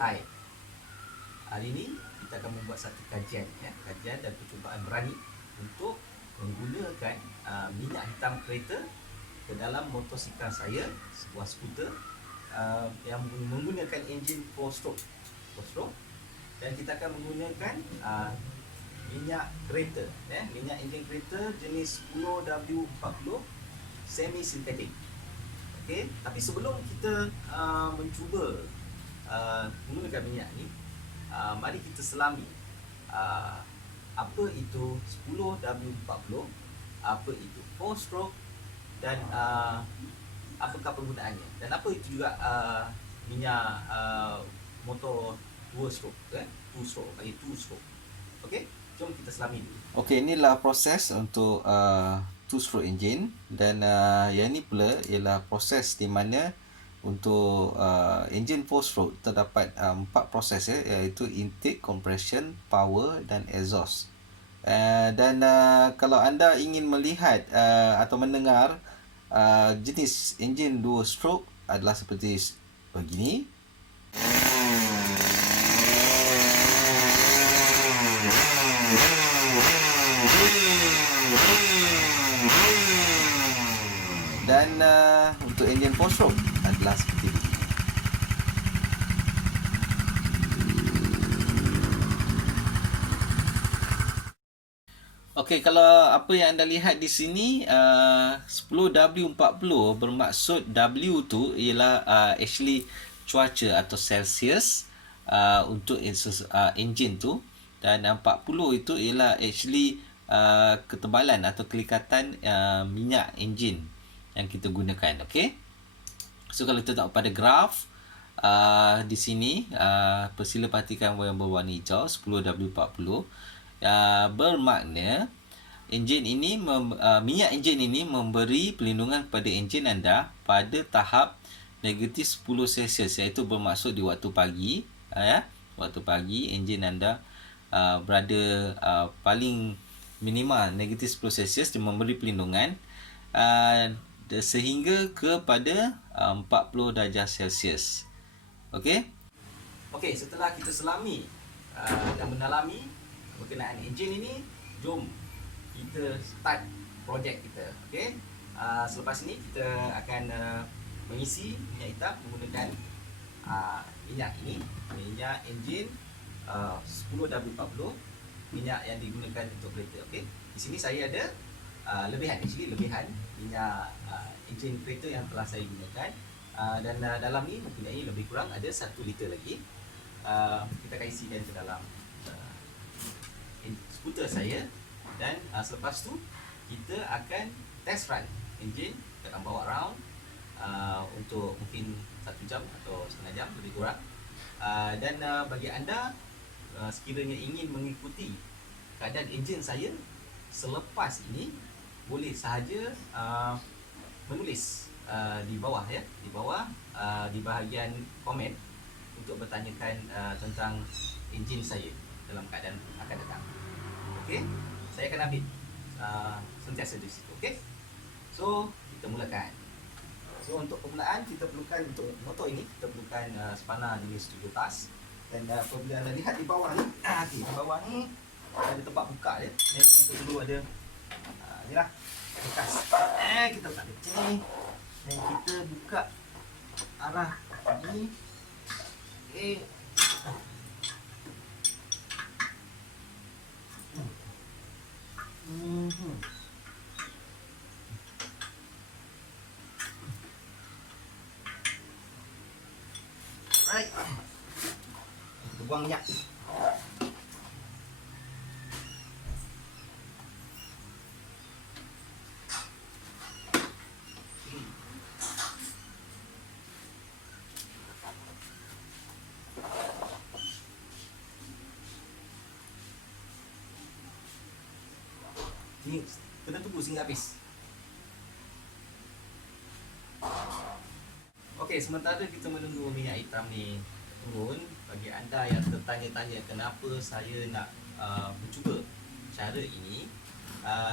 Hai, hari ini kita akan membuat satu kajian dan percubaan berani untuk menggunakan minyak hitam kereta ke dalam motosikal saya, sebuah skuter yang menggunakan enjin 4 stroke, dan kita akan menggunakan minyak kereta, minyak enjin kereta jenis 10W40 semi sintetik. Okey, tapi sebelum kita mencuba menggunakan minyak ni, mari kita selami apa itu 10W40, apa itu 4 stroke, dan apakah penggunaannya, dan apa itu juga minyak motor 2 stroke, 2 stroke, bagi 2 stroke. Okey, jom kita selami dulu. Okey, inilah proses untuk two-stroke engine, dan yang ini pula ialah proses di mana untuk engine 4-stroke terdapat 4 proses, iaitu intake, compression, power dan exhaust. Dan kalau anda ingin melihat atau mendengar jenis enjin 2 stroke adalah seperti begini. Dan untuk enjin 4 stroke adalah seperti begini. Okey, kalau apa yang anda lihat di sini, 10W40 bermaksud W tu ialah actually cuaca atau Celsius untuk enjin tu, dan 40 itu ialah actually ketebalan atau kelikatan minyak enjin yang kita gunakan. Okey. So kalau kita tengok pada graf di sini, persila perhatikan yang berwarna hijau 10W40, bermakna enjin ini minyak enjin ini memberi perlindungan kepada enjin anda pada tahap negatif 10 Celsius, iaitu bermaksud di waktu pagi, waktu pagi enjin anda berada paling minimal negatif 10 Celsius, dia memberi perlindungan sehingga kepada 40 darjah Celsius. Okey? Okey, setelah kita selami dan mendalami berkenaan enjin ini, jom kita start projek kita. Okey, selepas ini kita akan mengisi minyak hitam menggunakan minyak ini, minyak enjin 10W40, minyak yang digunakan untuk kereta. Okey, di sini saya ada lebihan minyak enjin kereta yang telah saya gunakan, dan dalam ni mempunyai lebih kurang ada 1 liter lagi. Kita akan isikan ke dalam skuter saya, dan selepas tu kita akan test run enjin. Kita akan bawa round untuk mungkin 1 jam atau setengah jam lebih kurang. Dan bagi anda sekiranya ingin mengikuti keadaan enjin saya selepas ini, boleh sahaja menulis di bawah, di bahagian komen untuk bertanyakan tentang enjin saya dalam keadaan akan datang. Okey, saya akan ambil sentiasa di situ. Okey, so kita mulakan. So untuk permulaan kita perlukan, untuk motor ini kita perlukan spana jenis 7 tas, dan apabila anda lihat di bawah ni, di bawah ni ada tempat buka dia, dan kita perlu ada ni lah bekas. Kita letak dia macam ni, dan kita buka arah ni. Okey, right, kita buang minyak. Ni kena tunggu sehingga habis. Okey, sementara kita menunggu minyak hitam ni turun, bagi anda yang tertanya-tanya kenapa saya nak mencuba cara ini,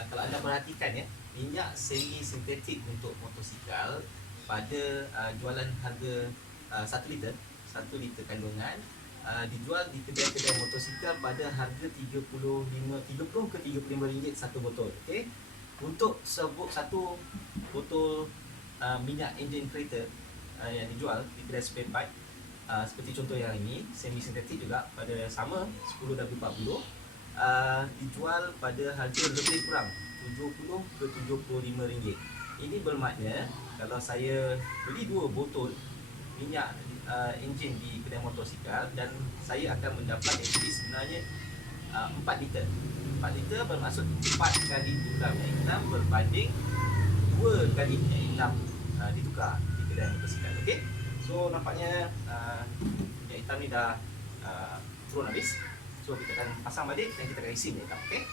kalau anda perhatikan minyak semi sintetik untuk motosikal pada jualan harga 1 liter kandungan dijual di kedai-kedai motosikal pada harga 30 ke 35 ringgit satu botol. Okey. Untuk satu botol minyak enjin kereta yang dijual di kedai spare part, seperti contoh yang ini, semi sintetik juga pada sama 10W40, dijual pada harga lebih kurang 70 ke 75 ringgit. Ini bermakna kalau saya beli 2 botol minyak enjin di kedai motosikal, dan saya akan mendapat actually sebenarnya 4 liter. 4 liter bermaksud 4 kali tukar minyak hitam berbanding 2 kali minyak hitam ditukar di kedai motosikal. Okey. So nampaknya minyak hitam ni dah turun habis. So kita akan pasang balik dan kita akan isi minyak hitam. Okey.